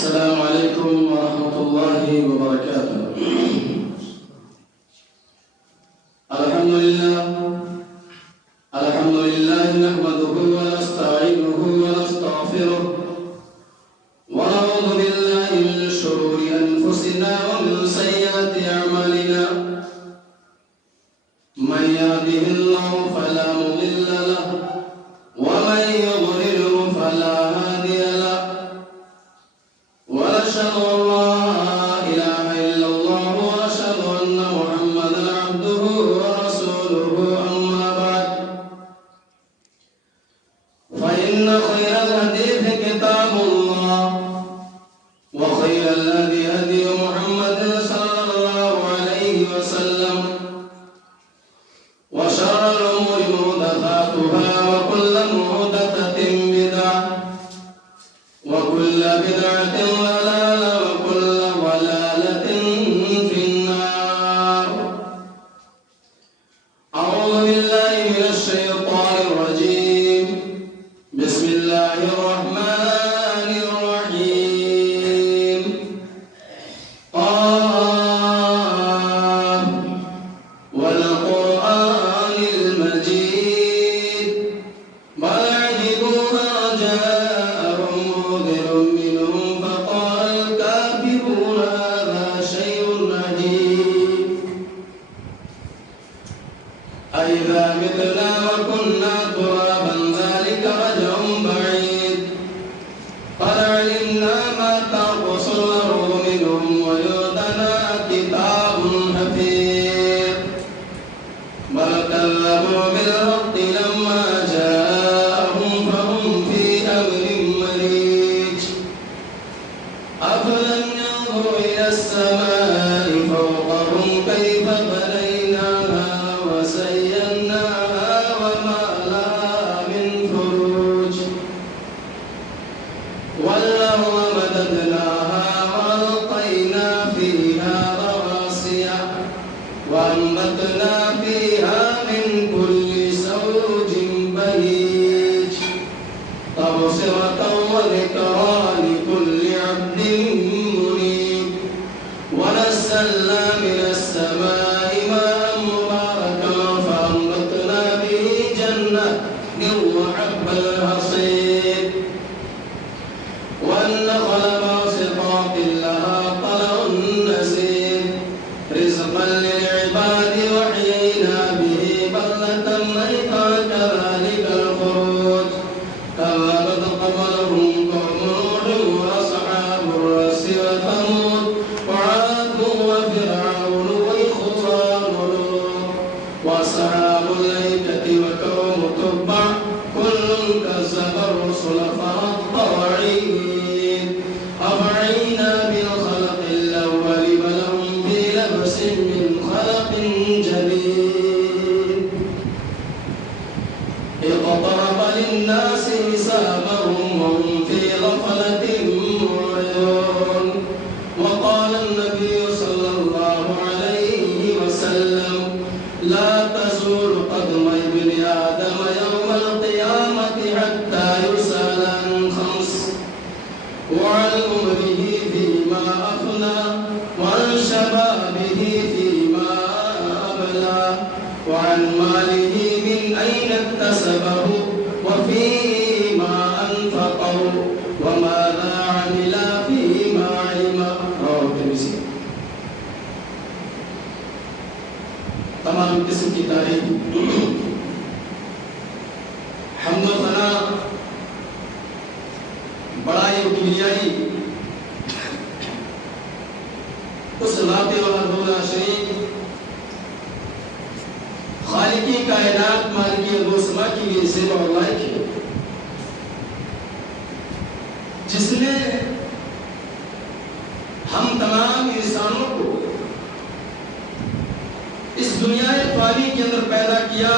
السلام عليكم ورحمة الله وبركاته. الحمد لله نحمده ونستعينه ونستغفره ونعوذ بالله من شرور أنفسنا ومن سيئات أعمالنا. من يهده الله فلا مضل له ومن يضلله فلا هادي له. وأشهد أن لا إله إلا الله وأشهد أن محمدا عبده ورسوله. أما بعد فإن خير الحديث كتاب الله وخير الهدي هدي محمد صلى الله عليه وسلم وشر الأمور محدثاتها وكل محدثة بدعة وكل بدعة ضلالة وكل ضلالة في النار. أعوذ بالله من الشيطان الرجيم. بسم الله الرحمن الرحيم. قاف والقرآن المجيد بل عجبوا أن جاءهم منذر منهم فقال الكافرون هذا شيء عجيب. أإذا متنا وكنا ترابا ذلك رجع بعيد. قد علمنا ما تنقص الأرض منهم ويؤتنا كتاب حفيظ. بل كذبوا بالحق لما جاءهم فهم في أمر مريج. أفلم ينظروا إلى السماء فوقهم كيف بنيناها وزيناها وما لها من فروج. والأرض مددناها وألقينا فيها رواسي وأنبتنا فيها من كل زوج بهيج. تبصرة وذكرى لكل عبد منيب. ونزلنا من السماء ماء مباركا فأنبتنا به جنات وحب الحصيد والنخل باسقات لها طلع نضيد رزقا للعباد وحيينا به بلدة ميتا كذلك الخروج. كذبت قبلهم قوم نوح وأصحاب الرس وثمود وعاد وفرعون وإخوان لوط وأصحاب الأيكة وقوم تبع كل كذب الرسل فأطاعين. أفعينا بالخلق الأول بل هم في لبس من خلق جديد. اقترب للناس حسابهم وهم في غفلة معرضون. وقال النبي صلى الله عليه وسلم لا تزول قدم ابن آدم يوم القيامة حتى يسأل عن خمس: وعن عمره فيما أفنى وعن شبابه فيما أبلى وعن ماله من أين اكتسبه وفيما أنفقه وماذا عمل فيما علم. رواه الترمذي. تمام قسم کی تعریف حمد و ثنا بڑائی و کبریائی اس ذات وحدہ لا شریک خالقی کائنات مالکی ارض و سما کی لیے سیوا اور لائق ہے، جس نے ہم تمام انسانوں کو اس دنیا فانی کے اندر پیدا کیا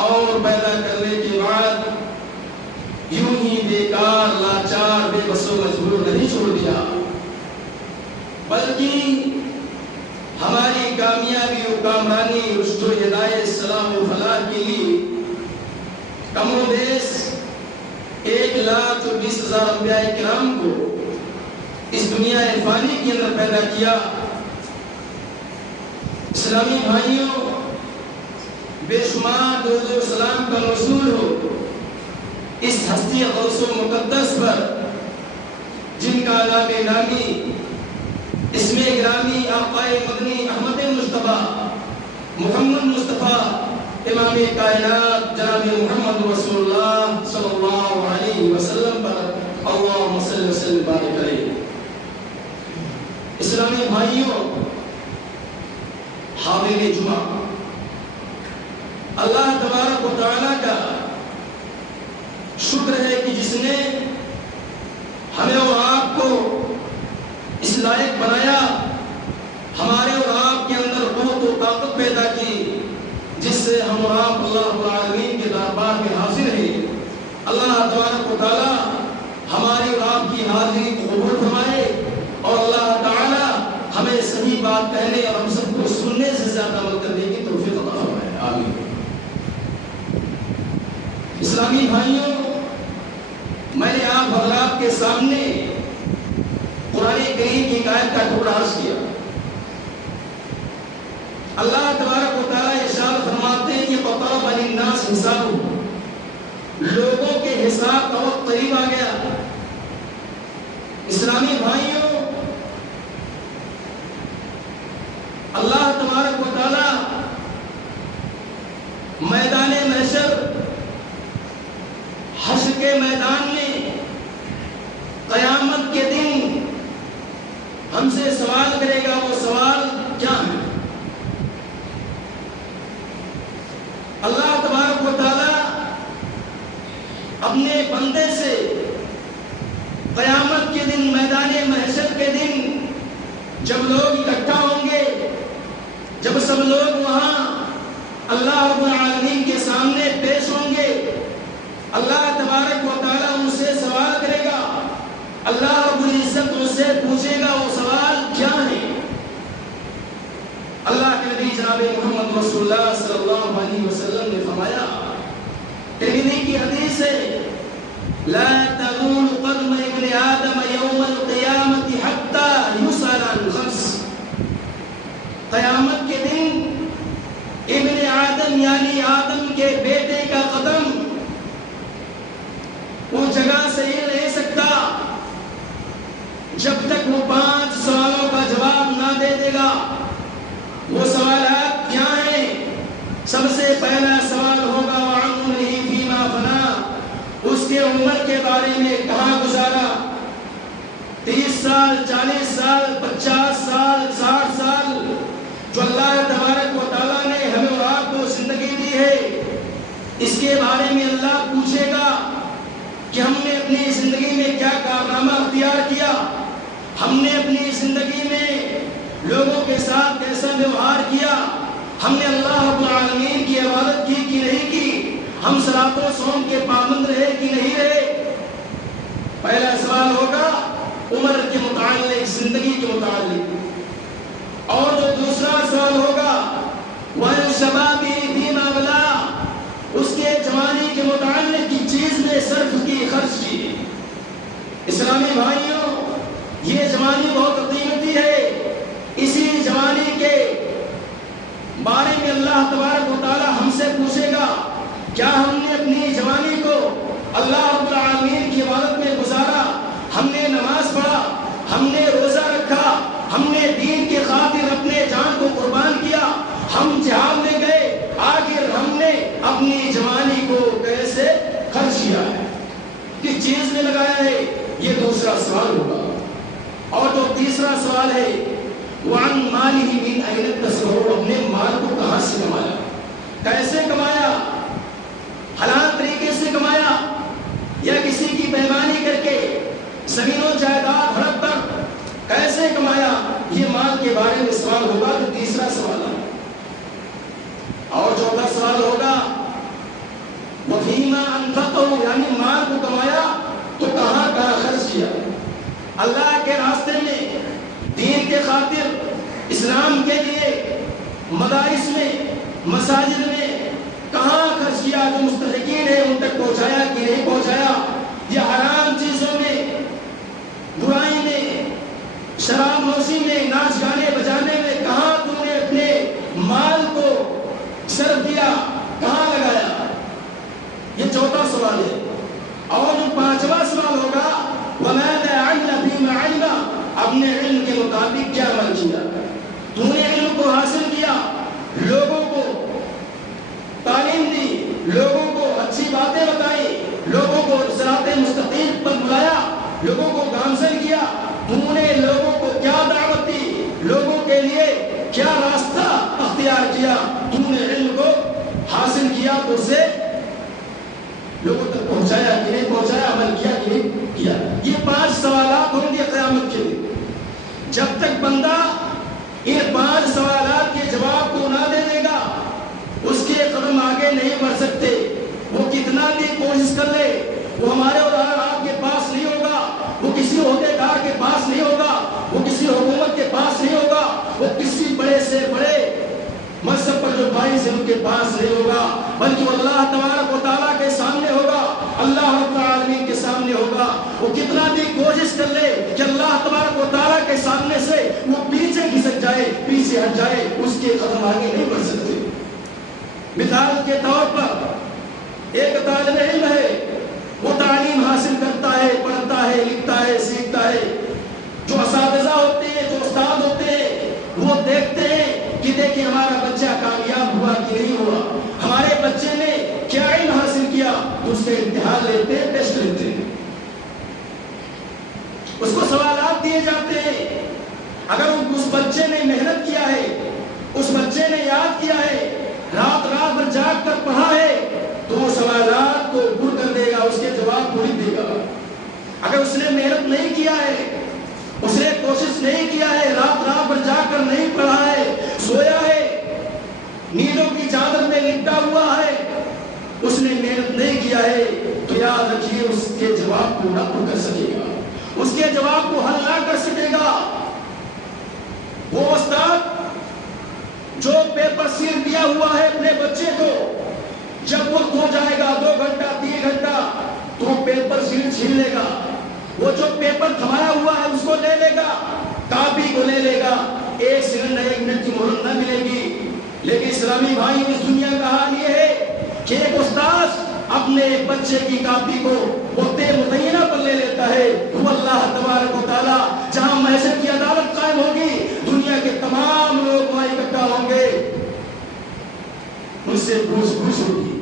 اور پیدا کرنے کے بعد یوں ہی بیکار لاچار بے بس و مجبور نہیں چھوڑ دیا، بلکہ ہماری کامیابی و کامرانی رشد و ہدایت صلاح و فلاح کے لیے کم و بیش 1,00,000 120,000 انبیاء کرام کو اس دنیا فانی کے اندر پیدا کیا۔ اسلامی بھائیوں، بے شمار درود و سلام کا موصول ہو اس ہستی غوث و مقدس پر جن کا نام نامی اسم گرامی آقا مدنی احمد مصطفیٰ محمد مصطفیٰ امام کائنات جناب محمد رسول اللہ صلی اللہ علیہ وسلم پر اللہم صلی وسلم بارک علیہ۔ اسلامی بھائیوں، حاضرین جمعہ، اللہ تبارک و تعالیٰ کا شکر ہے کہ جس نے ہمیں اور آپ کو اس لائق بنایا، ہمارے اور آپ کے اندر قوت و طاقت پیدا کی، جس سے ہم اور آپ اللہ رب العالمین کے دربار میں حاضر ہیں۔ اللہ تبارک و تعالیٰ ہماری اور آپ کی حاضری کو قبول فرمائے، اور اللہ تعالیٰ ہمیں صحیح بات کہنے اور ہم سب کو سننے سے زیادہ عمل کرنے کی توفیق عطا فرمائے، آمین۔ اسلامی بھائیوں، میں نے آپ حضرات کے سامنے قرآن کریم کی ایک آیت کا ٹکڑا عرض کیا۔ اللہ تبارک و تعالیٰ ارشاد فرماتے ہیں کہ اقترب للناس حسابهم، لوگوں کے حساب کا وقت قریب آ گیا۔ اسلامی بھائیوں، اللہ تبارک و تعالیٰ میدان محشر، حشر کے میدان میں قیامت کے دن ہم سے سوال کرے گا۔ وہ سوال کیا ہے؟ اللہ تبارک و تعالیٰ اپنے بندے سے قیامت کے دن، میدان محشر کے دن، جب لوگ اکٹھا ہوں گے، جب سب لوگ وہاں اللہ رب العالمین کے سامنے پیش ہوں گے، اللہ تبارک و تعالیٰ ان سے سوال کرے گا۔ اللہ رب العزت ان سے پوچھے گا، وہ سوال کیا ہے؟ اللہ کے نبی جناب محمد رسول اللہ صلی اللہ علیہ وسلم نے فرمایا، ترمذی کی حدیث ہے، لا تزول قدم ابن آدم یوم القیامت حتی یسأل عن خمس۔ قیامت کے دن ابن آدم یعنی آدم کے بیٹے کا قدم اس جگہ سے ہل نہیں سکتا جب تک وہ 5 سوالوں کا جواب نہ دے دے گا۔ وہ سوالات کیا ہیں؟ سب سے پہلا سوال ہوگا وعن عمرہ فیما فنا، اس کے عمر کے بارے میں کہاں گزارا؟ 30 سال، 40 سال، 50 سال، 60 سال جو اللہ تبارک و تعالیٰ نے ہمیں اور آپ کو زندگی دی ہے، اس کے بارے میں اللہ پوچھے گا کہ ہم نے اپنی زندگی میں کیا کارنامہ اختیار کیا، ہم نے اپنی زندگی میں لوگوں کے ساتھ کیسا ویوہار کیا، ہم نے اللہ رب العالمین کی عبادت کی کہ نہیں کی، ہم صلاۃ و صوم کے پابند رہے کہ نہیں رہے۔ پہلا سوال ہوگا عمر کے متعلق، زندگی کے متعلق، اور جو دوسرا سوال ہوگا وَعَنْ شَبَابِهِ فِيمَا بَلَغَ، اس کے جوانی کے متعلق کی چیز میں صرف کی، خرچ کی۔ اسلامی بھائیوں، یہ جوانی بہت قیمتی ہے، اسی جوانی کے بارے میں اللہ تبارک و تعالی ہم سے پوچھے گا، کیا ہم نے اپنی جوانی کو اللہ رب العالمین کی عبادت میں گزارا؟ ہم نے نماز پڑھا، ہم نے روزہ رکھا، ہم نے دین کی خاطر اپنے جان کو قربان کیا، ہم جہاد میں گئے، آخر ہم نے اپنی جوانی کو کیسے خرچ کیا ہے، کس چیز میں لگایا ہے؟ یہ دوسرا سوال ہوگا۔ اور جو تیسرا سوال ہے وَعَنْ مَالِهِ مِنْ أَيْنَ اكْتَسَبَهُ، اپنے مال کو کہاں سے کمایا، کیسے کمایا، حلال طریقے سے کمایا یا کسی کی بےایمانی کر کے زمین و جائیداد ہڑپ کر کیسے کمایا؟ یہ مال کے بارے میں سوال ہوگا، تو تیسرا سوال ہے۔ اور چوتھا سوال ہوگا وَفِيمَا أَنْفَقَهُ، یعنی مال کو کمایا تو کہاں کہاں خرچ کیا، اللہ کے راستے میں، دین کے خاطر، اسلام کے لیے، مدارس میں، مساجد میں کہاں خرچ کیا، جو مستحقین ہیں ان تک پہنچایا کہ نہیں پہنچایا، یا حرام چیزوں میں، برائی میں، شراب نوشی میں، ناچ گانے بجانے میں کہاں تم نے اپنے مال کو صرف کیا، کہاں لگایا؟ یہ چوتھا سوال ہے۔ اور جو پانچواں سوال ہوگا وَمَاذَا عَمِلَ فِيمَا عَلِمَ، اپنے علم کے مطابق کیا عمل کیا؟ تم نے علم کو حاصل کیا، لوگوں کو تعلیم دی، لوگوں کو اچھی باتیں بتائی، لوگوں کو صراط مستقیم پر بلایا، لوگوں کو گامزن کیا، تم نے لوگوں کو کیا دعوت دی، لوگوں کے لیے کیا راستہ اختیار کیا؟ تم نے علم کو حاصل کیا تو اسے لوگوں تک پہنچایا کہ نہیں پہنچایا، عمل کیا کہ نہیں کیا؟ یہ 5 سوالات ہوں گے قیامت کے دن۔ جب تک بندہ ان 5 سوالات کے جواب کو نہ دے دے گا، اس کے قدم آگے نہیں بڑھ سکتے۔ وہ کتنا بھی کوشش کر لے، وہ ہمارے اور آپ کے پاس نہیں ہوگا، وہ کسی عہدیدار کے پاس نہیں ہوگا، وہ کسی حکومت کے پاس نہیں ہوگا، وہ کسی بڑے سے بڑے مذہب پر جو بھائی سے ان کے پاس نہیں ہوگا، بلکہ اللہ تبارک و تعالیٰ کے سامنے ہوگا، اللہ رب العالمین کے سامنے ہوگا۔ وہ کتنا بھی کوشش کر لے کہ اللہ تبارک و تعالیٰ کے سامنے سے وہ پیچھے کھسک جائے، پیچھے ہٹ جائے، اس کے قدم آگے نہیں بڑھ سکتے۔ مثال کے طور پر ایک طالب علم ہے، وہ تعلیم حاصل کرتا ہے، پڑھتا ہے، لکھتا ہے، سیکھتا ہے۔ جو اساتذہ ہوتے ہیں، جو استاد ہوتے ہیں، وہ دیکھتے ہیں کہ دیکھیں ہمارا بچہ کامیاب ہوا کہ نہیں ہوا، ہمارے بچے نے کیا علم حاصل کیا، تو اس کے امتحان لیتے ہیں، ٹیسٹ لیتے ہیں، اس کو سوالات دیے جاتے ہیں۔ اگر اس بچے نے محنت کیا ہے، اس بچے نے یاد کیا ہے، رات بھر جاگ کر پڑھا ہے، تو وہ سوالات کو پر کر دے گا، اس کے جواب کو لکھ دے گا۔ اگر اس نے محنت نہیں کیا ہے، اس نے کوشش نہیں کیا ہے، رات بھر جاگ کر نہیں پڑھا ہے، سویا ہے، نیندوں کی چادر میں لپٹا ہوا ہے، اس نے محنت نہیں کیا ہے، تو یاد رکھیے اس کے جواب کو نہ پر کر سکے گا، اس کے جواب کو حل نہ کر سکے گا۔ وہ استاد جو پیپر سیل دیا ہوا ہے اپنے بچے کو، جب وقت ہو جائے گا 2 گھنٹہ 3 گھنٹہ، تو پیپر سیل چھین لے گا۔ وہ جو پیپر تھمایا ہوا ہے اس کو لے لے گا، کاپی کو لے لے گا، 1 سیکنڈ 1 منٹ کی مہلت نہ ملے گی۔ لیکن اسلامی بھائی، اس دنیا کا حال یہ ہے کہ ایک استاد اپنے بچے کی کاپی کو وقت متعینہ پر لے لیتا ہے، وہ اللہ تبارک و تعالیٰ جہاں محشر کی عدالت قائم ہوگی، دنیا کے تمام لوگ وہاں اکٹھا ہوں گے، ان سے پوچھ ہوگی،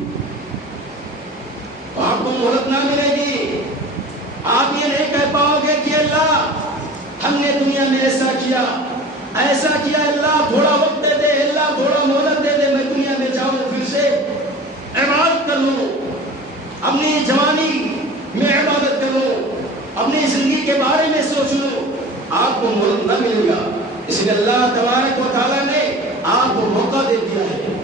آپ کو مہلت نہ ملے گی۔ آپ یہ نہیں کہہ پاؤ گے کہ اللہ ہم نے دنیا میں ایسا کیا اللہ تھوڑا وقت دے دے، اللہ تھوڑا مہلت دے دے، میں دنیا میں جاؤں پھر سے عبادت کر لوں، اپنی جوانی میں عبادت کر لوں، اپنی زندگی کے بارے میں سوچ لوں، آپ کو مہلت نہ ملے گا۔ اس لیے اللہ تبارک و تعالیٰ نے آپ کو موقع دے دیا ہے،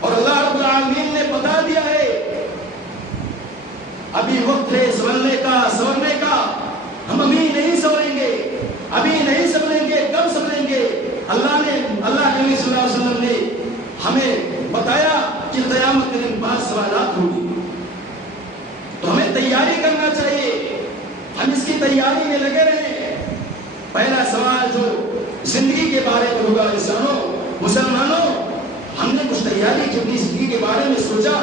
اور اللہ رب العالمین نے بتا دیا ہے ابھی وقت ہے سنبھلنے کا، ہم ابھی نہیں سنبھلیں گے، کب سنبھلیں گے؟ اللہ نبی صلی اللہ علیہ وسلم نے ہمیں بتایا کہ قیامت کے دن 5 سوالات ہوگی، تو ہمیں تیاری کرنا چاہیے، ہم اس کی تیاری میں لگے رہیں۔ پہلا سوال جو زندگی کے بارے میں ہوگا، مسلمانوں، ہم نے کچھ تیاری کی، اپنی زندگی کے بارے میں سوچا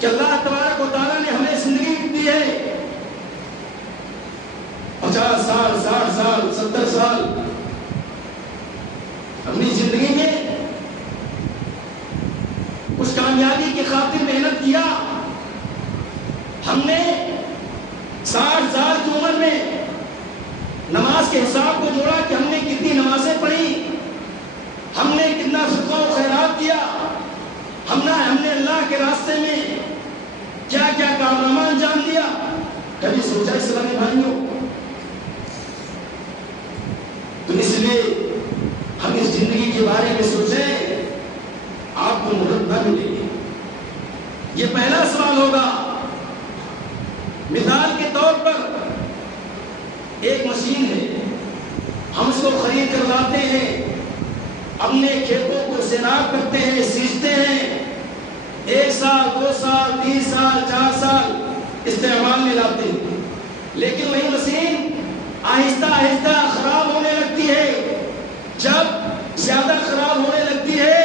کہ اللہ تبارک و تعالیٰ نے ہمیں زندگی دی ہے، 50 سال 60 سال 70 سال، اپنی زندگی میں اس کامیابی کی خاطر محنت کیا۔ ہم نے 60 سال کی عمر میں نماز کے حساب کو جوڑا کہ ہم نے کتنی نمازیں پڑھی، ہم نے کتنا صدقہ و خیرات کیا، ہم نے اللہ کے راستے میں کیا کیا کارنامہ انجام دیا، کبھی سوچا اسلامی بھائیوں؟ تو اس لیے ہم اس زندگی کے بارے میں سوچیں، آپ کو مہلت نہ ملے گی۔ یہ پہلا سوال ہوگا۔ مثال کے طور پر ایک مشین ہے، ہم اس کو خرید کر لاتے ہیں، اپنے کھیتوں کو سیراب کرتے ہیں، سیچتے ہیں، 1 سال 2 سال 3 سال 4 سال استعمال میں لاتے ہیں، لیکن وہی مشین آہستہ آہستہ خراب ہونے لگتی ہے. جب زیادہ خراب ہونے لگتی ہے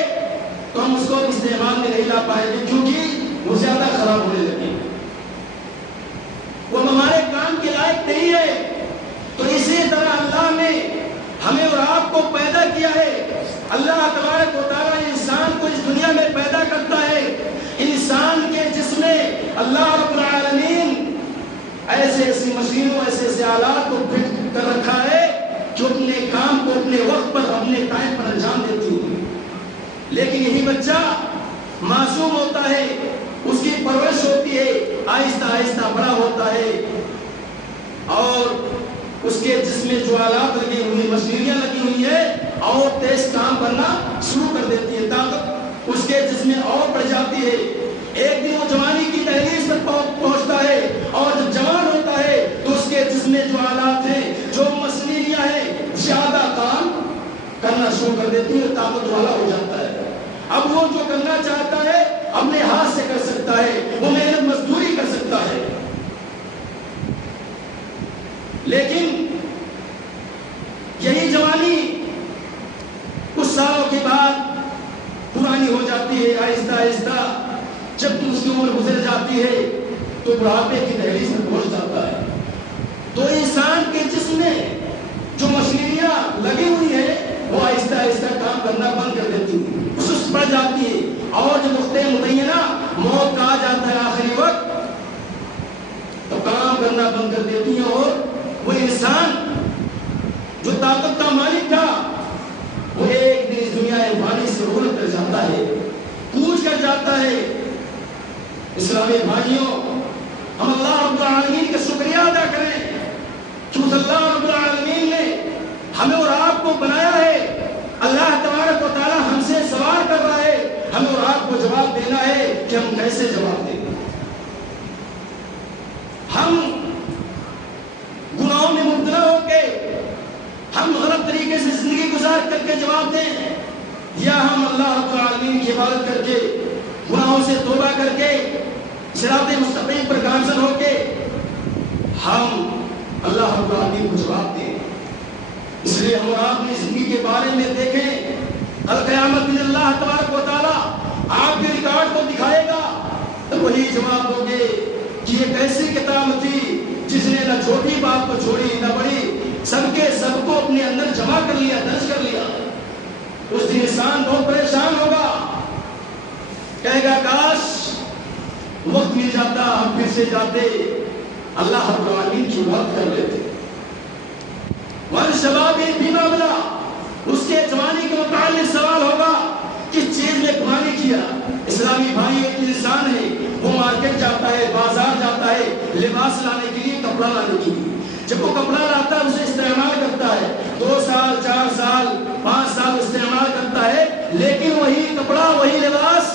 تو ہم اس کو استعمال میں نہیں لا پائیں گے کیونکہ وہ زیادہ خراب ہونے لگے, وہ ہمارے کام کے لائق نہیں ہے. تو اسی طرح اللہ نے ہمیں اور آپ کو پیدا کیا ہے. اللہ تبارک و تعالیٰ انسان کو اس دنیا میں پیدا کرتا ہے. انسان کے جسم میں اللہ رب العالمین ایسے ایسی مشینوں ایسے ایسے آلات کو فٹ کر رکھا ہے جو اپنے کام کو اپنے وقت پر اپنے ٹائم پر انجام دیتی ہوئی. لیکن یہی بچہ معصوم ہوتا ہے, اس کی پرورش ہوتی ہے, آہستہ آہستہ بڑا ہوتا ہے اور اس کے جسم میں جو آلات لگی ہوئی مشینریاں لگی ہوئی ہیں اور تیز کام کرنا شروع کر دیتی ہے, طاقت اس کے جسم میں اور بڑھ جاتی ہے. ایک دن وہ جوانی کی دہلیز پر پہنچتا ہے اور جب جوان ہوتا ہے تو اس کے جسم میں جو آلات ہیں جو مشینریاں ہیں زیادہ کام کرنا شروع کر دیتی ہے, طاقت والا ہو جاتا ہے. اب وہ جو کرنا چاہتا ہے اپنے ہاتھ سے کر سکتا ہے, وہ محنت مزدوری کر سکتا ہے. لیکن یہی جوانی کچھ سالوں کے بعد پرانی ہو جاتی ہے. آہستہ آہستہ جب اس کی عمر گزر جاتی ہے تو بڑھاپے کی دہلیز میں پہنچ جاتا ہے. تو انسان کے جسم میں جو مشینریاں لگی ہوئی ہیں وہ آہستہ آہستہ کام کرنا بند کر دیتی ہیں, سست پڑ جاتی ہے. اور جب وقت متعینہ موت کا آ جاتا ہے آخری وقت تو کام کرنا بند کر دیتی ہیں اور وہ انسان جو طاقت کا مالک تھا وہ ایک دن اس دنیا فانی سے رخ کر جاتا ہے, کوچ کر جاتا ہے. اسلامی بھائیوں, ہم اللہ رب العالمین کا شکریہ ادا کریں کہ اللہ رب العالمین نے ہمیں اور آپ کو بنایا ہے. اللہ تبارک و تعالی ہم سے سوال کر رہا ہے, ہمیں اور آپ کو جواب دینا ہے کہ ہم کیسے جواب دیں. ہم گناہوں میں مبتلا ہو کے ہم غلط طریقے سے زندگی گزار کر کے جواب دیں, یا ہم اللہ رب العالمین کی عبادت کر کے گناہوں سے توبہ کر کے صراط مستقیم پر گامزن ہو کے ہم اللہ رب العالمین کو جواب دیں. اس لیے ہم اور آپ نے زندگی کے بارے میں دیکھیں, کل قیامت دن اللہ تبارک و تعالیٰ آپ کے ریکارڈ کو دکھائے گا تو وہی جواب دو گے کہ یہ کیسی کتاب تھی جس نے نہ چھوٹی بات کو چھوڑی نہ بڑی, سب کے سب کو اپنے اندر جمع کر لیا, درج کر لیا. اس دن انسان بہت پریشان ہوگا, کہے گا کاش وقت مل جاتا ہم پھر سے جاتے اللہ رب العالمین کی بات کر لیتے. شباب بیما بلا, اس کے جوانی کے متعلق سوال ہوگا کس چیز میں پرانی کیا. اسلامی بھائی ایک انسان ہے, وہ مارکیٹ جاتا ہے, بازار جاتا ہے لباس لانے کے لیے, کپڑا لانے کے لیے. جب وہ کپڑا لاتا ہے اسے استعمال کرتا ہے, 2 سال 4 سال 5 سال استعمال کرتا ہے, لیکن وہی کپڑا وہی لباس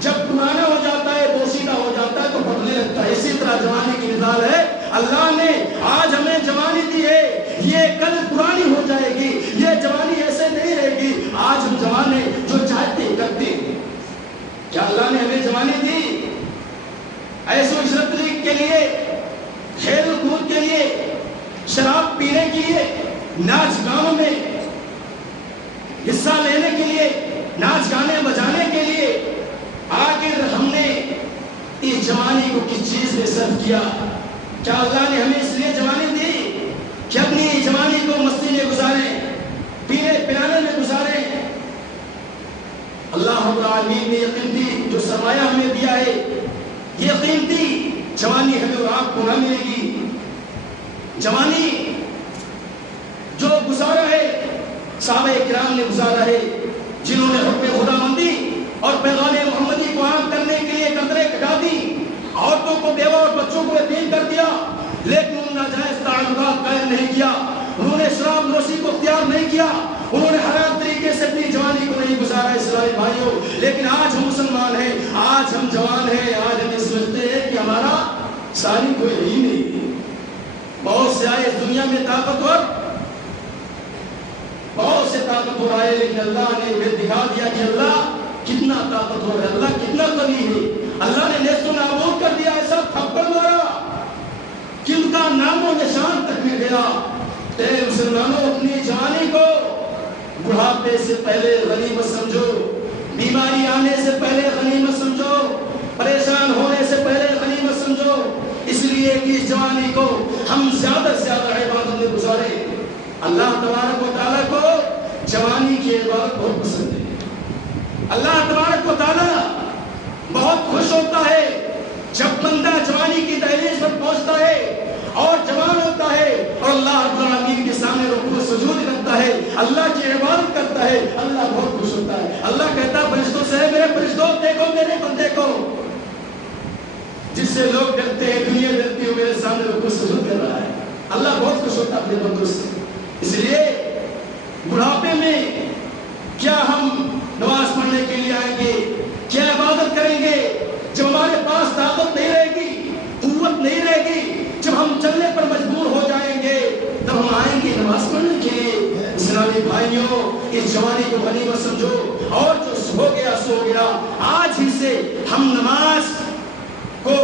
جب پرانا ہو جاتا ہے, بوسیدہ ہو جاتا ہے تو پھٹنے لگتا ہے. اسی طرح جوانی کی مثال ہے. اللہ نے آج ہمیں جوانی دی ہے, یہ کل پرانی ہو جائے گی, یہ جوانی ایسے نہیں رہے گی. آج ہم جوان ہیں, جو چاہتے کرتے ہیں. کیا اللہ نے ہمیں جوانی دی ایسو عشرت کے لیے, کھیل کود کے لیے, شراب پینے کے لیے, ناچ گانوں میں حصہ لینے کے لیے, ناچ گانے بجانے کے لیے؟ آخر ہم نے اس جوانی کو کس چیز میں صرف کیا؟ کیا اللہ نے ہمیں اس لیے جوانی دی کہ اپنی جوانی کو مستی میں گزاریں, پینے پلانے میں گزاریں؟ اللہ رب العالمین نے یہ قیمتی جو سرمایہ ہمیں دیا ہے, یہ قیمتی جوانی ہمیں اور آپ کو نہ ملے گی. جوانی جو گزارا ہے صحابہ کرام نے گزارا ہے, جنہوں نے حکم خدا مندی اور پیغام محمدی کو عام کرنے کے لیے قدریں کٹا دی, عورتوں کو, بیوہ اور بچوں کو یتیم کر دیا, لیکن انہوں نے ناجائز تعلقات قائم نہیں کیا, انہوں نے شراب نوشی کو اختیار نہیں کیا, انہوں نے حرام طریقے سے اپنی جوانی کو نہیں گزارا. اسلامی بھائیوں, لیکن آج ہم مسلمان ہیں, آج ہم جوان ہیں, آج ہم یہ سمجھتے ہیں کہ ہمارا ساری کوئی ہی نہیں. بہت سے آئے اس دنیا میں طاقتور, بہت سے طاقتور آئے, لیکن اللہ نے انہیں دکھا دیا کہ اللہ کتنا طاقتور ہے, اللہ کتنا قوی ہے. اللہ نے نیست و نابود کر دیا, ایسا تھپڑ مارا کہ ان کا نام و نشان تک مل گیا۔ اے مسلمانوں، اپنی جوانی کو بڑھاپے سے پہلے غنیمت سمجھو، بیماری آنے سے پہلے غنیمت سمجھو، پریشان ہونے سے پہلے غنیمت سمجھو، اس لیے کہ اس جوانی کو ہم زیادہ سے زیادہ عبادت میں گزاریں۔ اللہ تبارک و تعالیٰ کو جوانی کی عبادت بہت پسند ہے۔ اللہ تبارک و تعالیٰ بہت خوش ہوتا ہے جب بندہ جوانی کی دہلیز پر پہنچتا ہے اور جوان ہوتا ہے اور اللہ رب العالمین کے سامنے رکوع سجود کرتا ہے، اللہ کی عبادت کرتا ہے، اللہ بہت خوش ہوتا ہے۔ اللہ کہتا ہے فرشتوں سے، میرے فرشتوں دیکھو میرے بندے کو، جس سے لوگ ڈرتے ہیں، دنیا ڈرتی ہے، میرے سامنے رکوع سجود کر رہا ہے۔ اللہ بہت خوش ہوتا ہے اپنے بندوں سے۔ اس لیے بڑھاپے میں کیا ہم نماز پڑھنے کے لیے آئیں گے، کیا عبادت کریں گے جب ہمارے پاس طاقت نہیں رہے گی، قوت نہیں رہے گی، جب ہم چلنے پر مجبور ہو جائیں گے، تب ہم آئیں گے نماز پڑھنے کے لیے۔ اسلامی بھائیوں، اس جوانی کو غنیمت سمجھو، اور جو ہو گیا سو گیا، آج ہی سے ہم نماز کو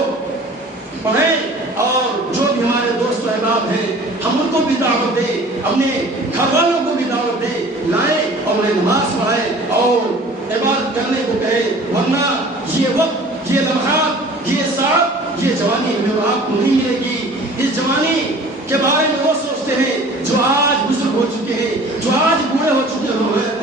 پڑھیں، اور جو بھی ہمارے دوست و احباب ہیں ہم ان کو بھی دعوت دیں، اپنے گھر والوں کو بھی دعوت دیں، لائیں اور انہیں نماز پڑھائیں اور عبادت کرنے کو کہیں، ورنہ یہ وقت، یہ لمحات، یہ ساتھ، یہ جوانی ہمیں آپ کو نہیں ملے گی۔ اس جوانی کے بارے میں وہ سوچتے ہیں جو آج بزرگ ہو چکے ہیں، جو آج بوڑھے ہو چکے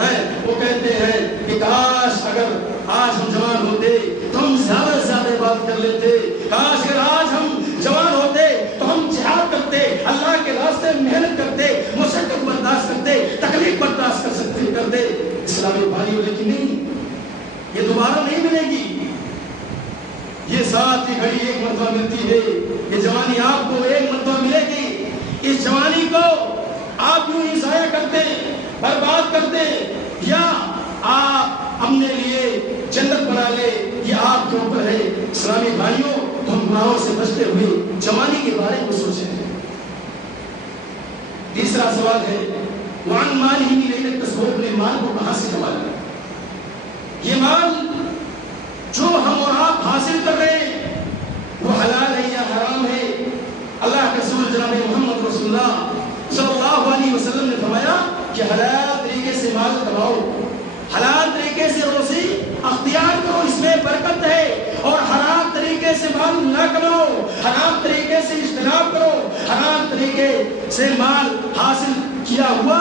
ہیں، وہ کہتے ہیں کہ کاش اگر آج ہم جوان ہوتے تو ہم زیادہ سے زیادہ عبادت کر لیتے، کاش اگر آج ہم جوان ہوتے تو ہم جہاد کرتے، اللہ کے راستے میں محنت کرتے، مشقت برداشت کرتے، تکلیف برداشت کرتے۔ اسلامی بھائیوں، لیکن نہیں، یہ دوبارہ نہیں ملے گی۔ یہ ساتھ ہی گھڑی ایک مرتبہ ملتی ہے، یہ جوانی آپ کو ایک مرتبہ ملے گی۔ اس جوانی کو آپ یوں ہی ضائع کرتے، برباد کرتے، یا آپ اپنے لیے جنت بنا لے، یہ آپ کے اوپر ہے۔ اسلامی بھائیوں، تو ہم گناہوں سے بچتے ہوئے جوانی کے بارے میں سوچیں۔ تیسرا سوال ہے، وَعَنْ مَالِهِ مِنْ أَيْنَ اكْتَسَبَهُ، اپنے مال کو کہاں سے کما لیا؟ یہ مال جو ہم اور آپ حاصل کر رہے ہیں وہ حلال ہے یا حرام ہے؟ اللہ کے رسول جناب محمد رسول اللہ صلی اللہ علیہ وسلم نے فرمایا کہ حلال طریقے سے مال کماؤ، حلال طریقے سے روزی اختیار کرو، اس میں برکت ہے، اور حرام طریقے سے مال نہ کماؤ، حرام طریقے سے اجتناب کرو، حرام طریقے سے مال حاصل کیا ہوا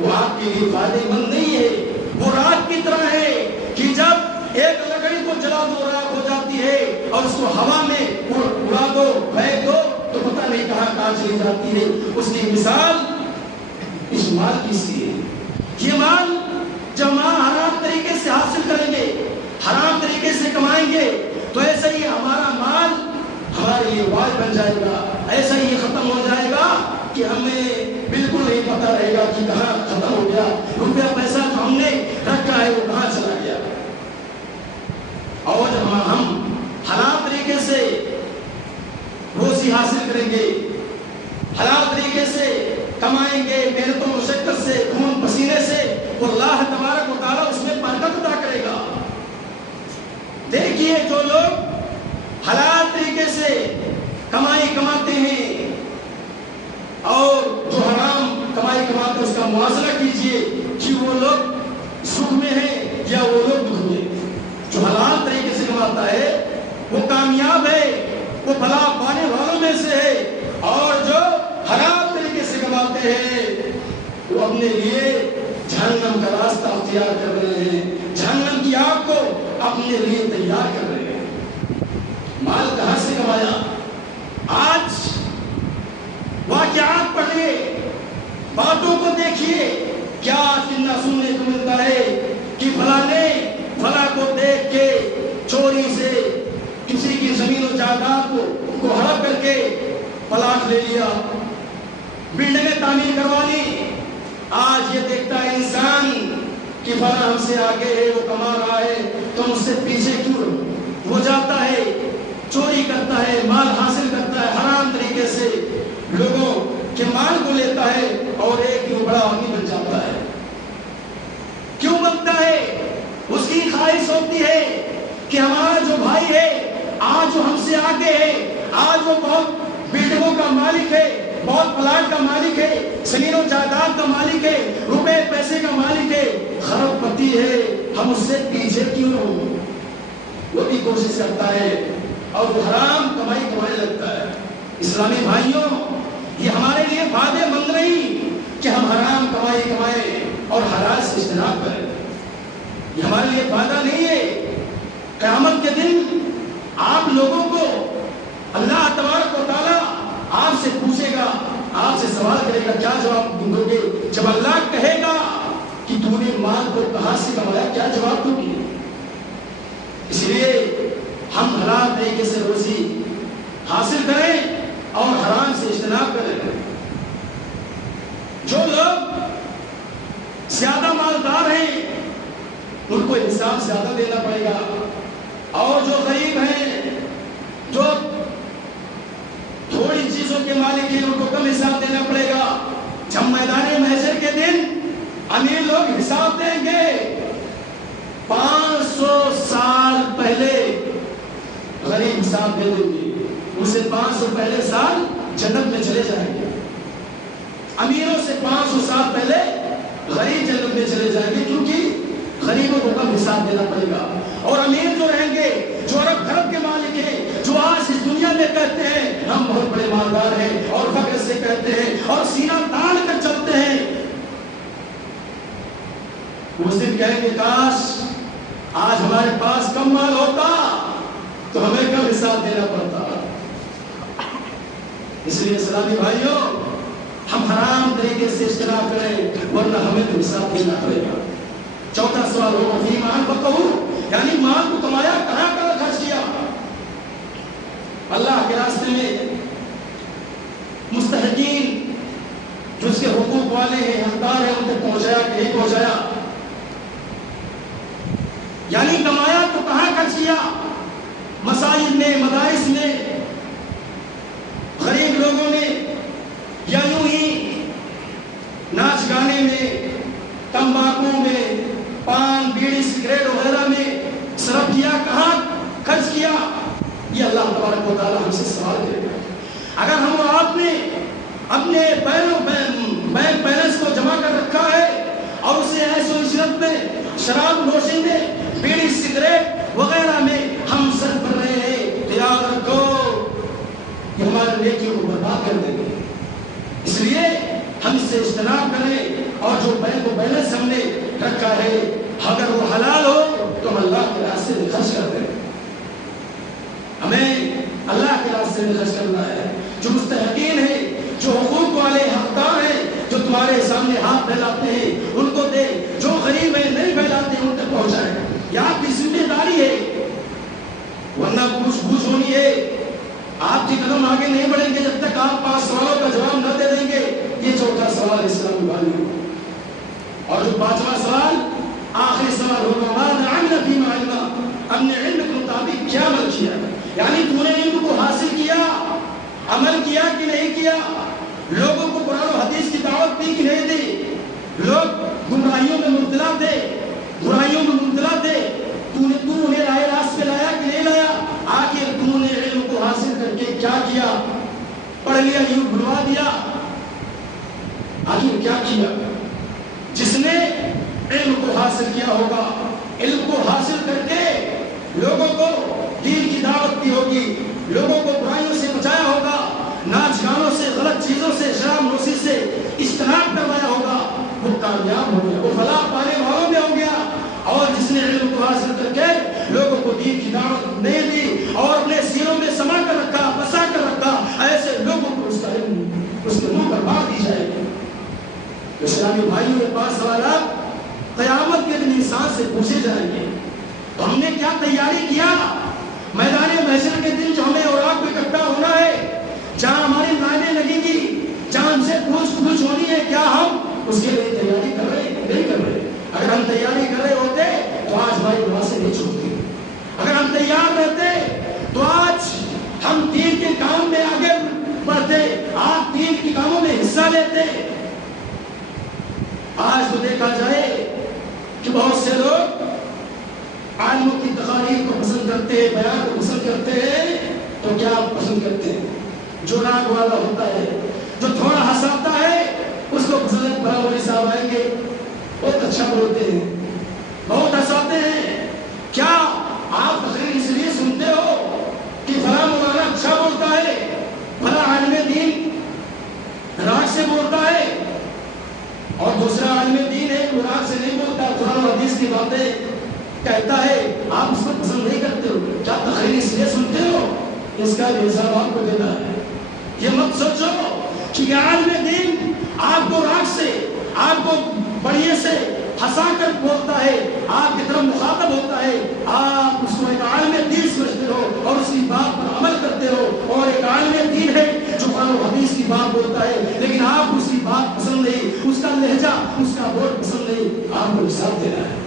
وہ آپ کے لیے فائدہ مند نہیں ہے۔ وہ راگ کی طرح ہے کہ جب ایک لکڑی کو جلا دو راگ ہو جاتی ہے، اور اس کو ہوا میں اڑا دو، پھینک دو، تو پتہ نہیں کہاں چلی جاتی ہے۔ اس کی مثال اس مال کی سی ہے۔ یہ مال جب ہم حرام طریقے سے حاصل کریں گے، حرام طریقے سے کمائیں گے، تو ایسا ہی ہمارا مال ہمارے لیے وائد بن جائے گا، ایسا ہی ختم ہو جائے گا کہ ہمیں بالکل نہیں پتہ رہے گا کہ کہاں ختم ہو گیا، روپیہ پیسہ جو ہم نے رکھا ہے وہ کہاں چلا گیا۔ اور جب ہم حلال طریقے سے روزی حاصل کریں گے، حلال طریقے سے کمائیں گے، محنت و مشقت سے، خون پسینے سے، تو اللہ تبارک و تعالیٰ اس میں برکت عطا کرے گا۔ دیکھیے جو لوگ حلال طریقے سے کمائی کماتے ہیں اور جو حرام کمائی کماتے ہیں، اس کا موازنہ کیجئے کہ وہ لوگ سکھ میں ہیں یا وہ لوگ دکھ میں۔ جو حلال طریقے سے کماتا ہے وہ کامیاب ہے، وہ بھلا پانے والوں میں سے ہے، اور جو حرام طریقے سے کماتے ہیں وہ اپنے لیے جہنم کا راستہ اختیار کر رہے ہیں، جہنم کی آگ کو اپنے لیے تیار کر رہے ہیں۔ مال کہاں سے کمایا؟ آج واقعات پڑھیے، باتوں کو دیکھیے، کیا آج کتنا سننے کو ملتا ہے کہ فلاں نے فلاں کو دیکھ کے چوری سے کسی کی زمین و جائیداد کو ہڑپ کر کے پلاٹ لے لیا، بلڈنگیں تعمیر کروا لی۔ آج یہ دیکھتا ہے انسان کہ فلاں ہم سے آگے ہے، وہ کما رہا ہے، تو اس سے پیچھے کیوں وہ جاتا ہے، چوری کرتا ہے، مال حاصل کرتا ہے، حرام طریقے سے لوگوں کے مال کو لیتا ہے، اور ایک کیوں بڑا آدمی بن جاتا ہے۔ کیوں بنتا ہے؟ اس کی خواہش ہوتی ہے کہ ہمارا جو بھائی ہے آج جو ہم سے آگے ہے، آج وہ بہت مالک ہے, بہت پلاٹ کا مالک ہے, زمین و جائیداد کا مالک ہے, روپے پیسے کا مالک ہے, خراب پتی ہے, ہم اس سے پیچھے کیوں ہوں؟ وہ بھی کوشش کرتا ہے اور وہ حرام کمانے لگتا ہے. اسلامی بھائیوں, یہ ہمارے لیے فائدے مند نہیں کہ ہم حرام کمائیں اور حلال سے اجتناب کریں. یہ ہمارے لیے فائدہ نہیں ہے. قیامت کے دن آپ لوگوں کو اللہ تبارک و تعالیٰ آپ سے پوچھے گا, آپ سے سوال کرے گا, کیا جواب دو گے؟ جب اللہ کہے گا کہ تو نے مال کو کہاں سے کمایا, کیا جواب دو گے؟ اس لیے ہم حلال طریقے سے روزی حاصل کریں اور حرام سے اجتناب کریں. جو لوگ زیادہ مالدار ہیں ان کو انصاف زیادہ دینا پڑے گا, اور جو غریب ہیں, جو تھوڑی چیزوں کے مالک ہیں, ان کو کم حساب دینا پڑے گا. جب میدان محشر کے دن امیر لوگ حساب دیں گے, 500 سال پہلے غریب حساب دے دیں گے, ان سے 500 پہلے سال جنت میں چلے جائیں گے. امیروں سے 500 سال پہلے غریب جنت میں چلے جائیں گے, کیونکہ غریبوں کو کم حساب دینا پڑے گا. اور امیر جو رہیں گے, جو ارب خرب کے مالک ہیں, جو آج اس دنیا میں کہتے ہیں ہم بہت بڑے مالدار ہیں, اور فخر سے کہتے ہیں اور سینہ تان کر چلتے ہیں, اس دن کہیں گے کاش آج ہمارے پاس کم مال ہوتا تو ہمیں کم حساب دینا پڑتا. اس لیے اسلامی بھائیوں, ہم حرام طریقے سے اجتناب کریں ورنہ ہمیں تو حساب دینا پڑے گا. چوتھا سوال ہوگا فی مال فقہو, یعنی مال کو کمایا کہاں خرچ کیا؟ اللہ کے راستے میں مستحقین جو اس کے حقوق والے ہیں, حقدار ہیں, ان تک پہنچایا کہ نہیں پہنچایا؟ یعنی کمایا تو کہاں خرچ کیا؟ مساجد میں, مدارس میں, غریب لوگوں نے, یا یوں ہی ناچ گانے میں, تمباکو میں, پان بیڑی سگریٹ وغیرہ میں صرف کیا؟ کہاں خرچ کیا؟ یہ اللہ تبارک و تعالیٰ ہم سے سوال کرے گا. اگر ہم اور آپ نے اپنے بینک بیلنس کو جمع کر رکھا ہے اور اسے ایسے عشرت میں, شراب نوشی میں, بیڑی سگریٹ وغیرہ میں ہم صرف کر رہے ہیں, تو یاد رکھو کہ ہمارے نیکیوں کو برباد کر دیں گے. اس لیے ہم اس سے اجتناب کریں, اور جو بینک و بیلنس ہم نے رکھا ہے اگر وہ حلال ہو تو ہم اللہ کے راستے میں خرچ کر دیں. ہمیں اللہ کے راستے میں خرچ کرنا ہے. جو مستحقین ہیں, جو حقوق والے حقدار ہیں, جو تمہارے سامنے ہاتھ پھیلاتے ہیں ان کو دے, جو غریب ہیں نہیں پھیلاتے ان تک پہنچائیں. یہ آپ کی ذمہ داری ہے, ورنہ پوچھ گچھ ہونی ہے. آپ کے قدم آگے نہیں بڑھیں گے جب تک آپ 5 سوالوں کا جواب نہ دے دیں گے. یہ چوتھا سوال اسلامی بھائیوں. اور جو 5واں سوال آخری سوال ہوگا, ماذا عمل فيما علم, اپنے علم کے مطابق کیا عمل کیا؟ یعنی تو نے علم کو حاصل کیا, عمل کیا کہ نہیں کیا؟ لوگوں کو قرآن و حدیث کی دعوت دی کہ نہیں دی؟ لوگ گمراہیوں میں مبتلا تھے, برائیوں میں مبتلا تھے, تو انہیں رائے راست پہ لایا کہ نہیں لایا؟ آخر تو نے علم کو حاصل کر کے کیا کیا؟ پڑھ لیا یوں بھلوا دیا؟ آخر کیا کیا؟ جس نے علم کو حاصل کیا ہوگا, علم کو حاصل کر کے لوگوں کو دین کی دعوت دی ہوگی, لوگوں کو برائیوں سے بچایا ہوگا, ناچ گانوں سے, غلط چیزوں سے, شراب نوشی سے اجتناب کروایا ہوگا, وہ کامیاب ہو گیا, وہ فلاح پانے والوں میں ہو گیا. اور جس نے علم کو حاصل کر کے لوگوں کو دین کی دعوت نہیں دی اور اپنے سینوں میں سما کر رکھا, بسا کر رکھا, ایسے لوگوں کو اس کا علم, اس کے منہ پر بات دی جائے گی. اسلامی بھائیوں کے پاس سوالات قیامت کے دن انسان سے پوچھے جائیں گے. تو ہم نے کیا تیاری کیا؟ میدان محشر کے دن جو ہمیں اور آپ کو اکٹھا ہونا ہے, جہاں ہماری لائنیں لگیں گی, جہاں ہم سے پوچھ ہونی ہے, کیا ہم اس کے لیے تیاری کر رہے ہیں نہیں کر رہے؟ اگر ہم تیاری کر رہے ہوتے تو آج ہماری دعا سے نہیں چھوٹتی. اگر ہم تیار رہتے تو آج ہم دین کے کام میں آگے بڑھتے, آپ دین کے کاموں میں حصہ لیتے. آج تو دیکھا جائے کہ بہت سے لوگ عالموں کی تقاریر کو پسند کرتے ہیں, بیان کو پسند کرتے ہیں, تو کیا آپ پسند کرتے ہیں؟ جو راگ والا ہوتا ہے، جو تھوڑا ہنساتا ہے، اس کو پسند ہے۔ بڑا مولوی صاحب آئیں گے، بہت اچھا بولتے ہیں، بہت ہنساتے ہیں۔ کیا آپ تقریر اس لیے سنتے ہو کہ فلاں مولانا اچھا بولتا ہے، فلاں عالم دین راگ سے بولتا ہے، اور دوسرا عالم دین ہے وہ راگ سے نہیں بولتا، قرآن و حدیث کی باتیں کہتا ہے، آپ اس کو پسند نہیں کرتے ہو؟ کیا تقریر اس لیے سنتے ہو؟ اس کا بھی حساب آپ کو دینا ہے۔ یہ مت سوچو کہ یہ عالم دین آپ کو راگ سے، آپ کو بڑھئے سے ہنسا کر بولتا ہے، آپ کی طرف مخاطب ہوتا ہے، آپ اس کو ایک عالم دین سمجھتے ہو اور اس کی بات پر عمل کرتے ہو، اور ایک عالم دین ہے جو قرآن و حدیث کی بات بولتا ہے، لیکن آپ اس کی بات پسند نہیں، اس کا لہجہ، اس کا بول پسند نہیں، آپ کو حساب دینا ہے۔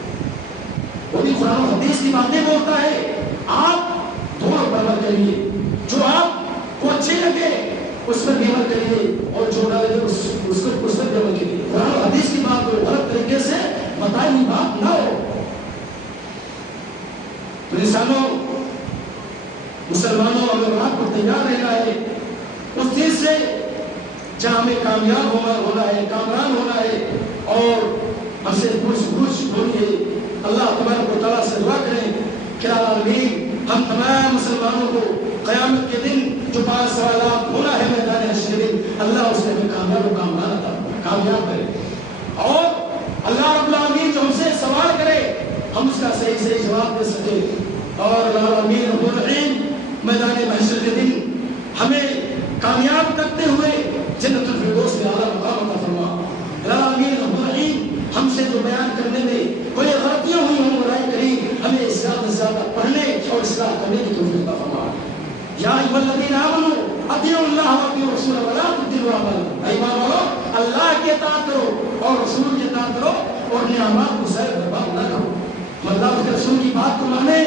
وہ بھی قرآن و حدیث کی باتیں بولتا ہے، آپ دونوں پر عمل کریے، جو آپ کو اچھے لگے اس پر بھی عمل کریے، اور جو نہ لگے اس پر بھی عمل کریے۔ قرآن و حدیث کی بات کو غلط طریقے سے بتائی ہوئی بات نہ ہو۔ تو انسانوں، مسلمانوں، ہمیں آپ کو تیار رہنا ہے اس چیز سے جہاں ہمیں کامیاب ہونا ہے، کامران ہونا ہے، اور ہم سے خوش ہونی ہے۔ اللہ تبارک و تعالیٰ سے دعا کریں کہ العالمین ہم تمام مسلمانوں کو قیامت کے دن جو 5 سوالات ہونا ہے میدان حشر میں، اللہ اس میں ہمیں کامیاب و کامیاب کرے، اور اللہ رب العالمین جو ہم سے سوال کرے ہم اس کا صحیح جواب دے سکے، اور اللہ العالمین رب العالمین میدان محشر کے دن ہمیں کامیاب کرتے ہوئے جنت الفردوس میں اعلیٰ مقام عطا فرما۔ اللہ العالمین رب العالمین ہم سے جو بیان کرنے میں کوئی غلطیاں ہوئی ہوں برائے کریم، ہمیں زیادہ سے زیادہ پڑھنے اور اصلاح کرنے کی توفیق عطا فرما۔ یا ایھا الذین آمنوا اطیعوا اللہ واطیعوا الرسول ولا تبطلوا اعمالکم، ایمان والو اللہ کی اطاعت کرو اور رسول کی اطاعت کرو، اور اپنے اعمال کو ضائع برباد نہ کرو۔ اللہ کے رسول کی بات کو مانے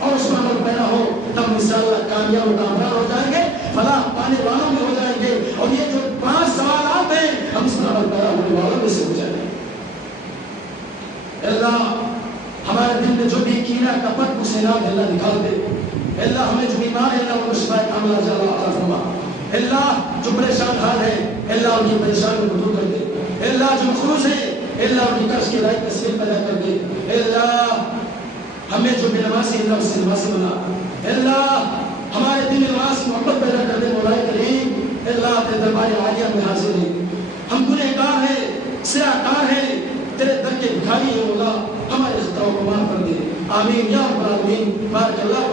اور اس پر عمل پیرا ہو، تب انشاءاللہ کامیاب و کامران ہو جائیں گے، فلاح پانے والوں میں ہو جائیں گے، اور یہ جو 5 سوالات ہیں ہم اس پر عمل پیرا ہونے والوں میں سے ہو جائیں گے۔ اللہ ہمارے دل میں جو بھی کینہ کپٹ حسینات اللہ نکال دے، اللہ ہمیں جو بیمار ہے اللہ وہ شفا کاملہ عطا فرما، اللہ جو پریشان حال ہے اللہ ان کی پریشانی کو دور کر دے، اللہ جو مخروض ہے اللہ ان کی قرض کی لائق تصویر پیدا کر دے، اللہ ہمیں جو بے نمازی اللہ اس سے نمازی بنا، اللہ ہمارے دل میں نماز کی محبت پیدا کر دے۔ مولا کریم اللہ تیرے دربار عالیہ میں حاضر ہیں، ہم گنہگار ہیں، سیاہکار ہیں، تیرے در کے بھکاری ہیں، مولا ہمارے خطاؤں کو معاف کر دے، آمین یا رب العالمین۔ بارک اللہ